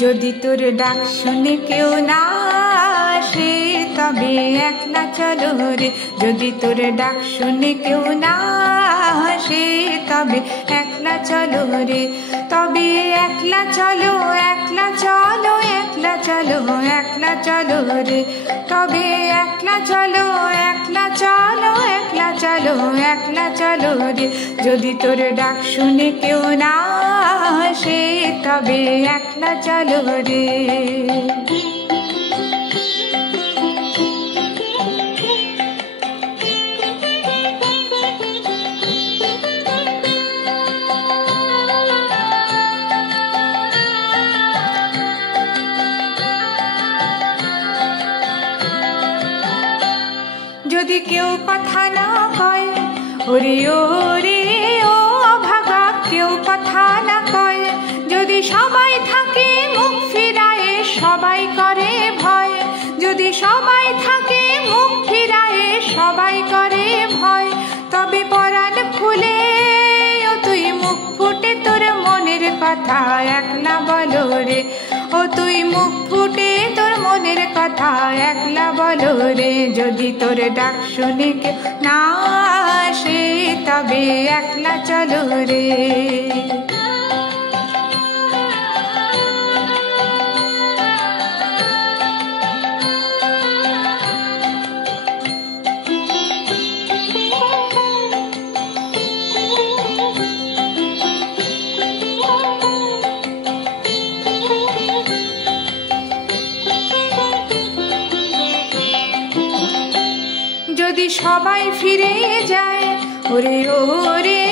যদি তোর ডাক শুনে কেউ না আসে তবে একলা চলো রে। যদি তোর ডাক শুনে কেউ না আসে তবে একলা চলো রে। তবে একলা চলো, একলা চলো, একলা চলো, একলা চলো রে। তবে একলা চলো, একলা চলো, একলা চলো, একলা চলো রে। যদি তোর ডাক শুনে কেউ না আসে তবে একলা চলো রে। যদি কেউ কথা না কয় ওরে ওরে ও অভাগা, কেউ কথা না কয়, যদি সবাই থাকে মুখ ফিরায়ে সবাই করে ভয়, যদি সবাই থাকে মুখ ফিরায়ে সবাই করে ভয়, তবে পরাণ খুলে ও তুই মুখ ফুটে তোর মনের কথা একলা বলো রে। ও তুই মুখ ফুটে তোর মনের কথা একলা বলো রে। যদি তোর ডাক শুনে কেউ না আসে তবে একলা চলো রে। যদি সবাই ফিরে যায় ওরে ওরে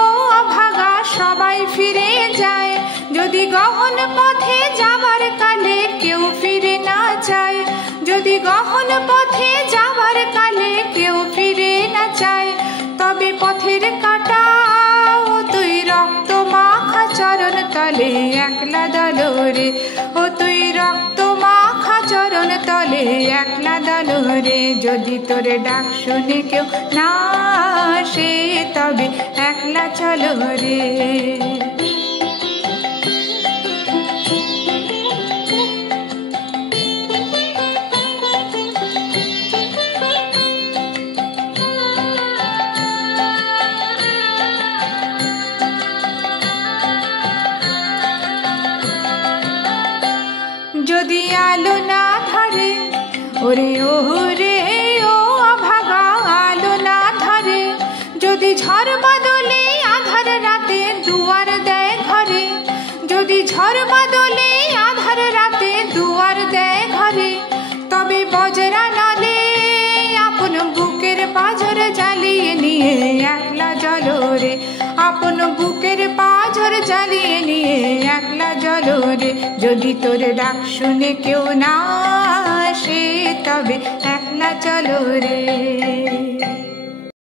ও অভাগা, সবাই ফিরে যায়, যদি গহন পথে যাবার কালে কেউ ফিরে না চায়, যদি গহন পথে যাবার কালে কেউ ফিরে না চায়, তবে পথের কাটা ও তুই রক্ত মাখা চরণ তলে একলা দলো রে। ও তুই রক্ত মাখা চরণ তলে একলা দলো রে। যদি তোর ডাক শুনে কেউ না আসে তবে একলা চলো রে। যদি আলো না ধরে ওরে ওরে ও অভাগা, আলো না ধরে, যদি ঝড় বাদলে আধার রাতে দুয়ার দেয় ঘরে, যদি ঝড় বাদলে আধার রাতে দুয়ার দেয় ঘরে, তবে বজরা নলে আপন বুকের পাঁজর জ্বালিয়ে নিয়ে একলা জ্বলো রে। আপন বুকের পাঁজর জ্বালিয়ে নিয়ে একলা জ্বলো রে। যদি তোর ডাক শুনে কেউ না আসে তবে একলা চলো রে।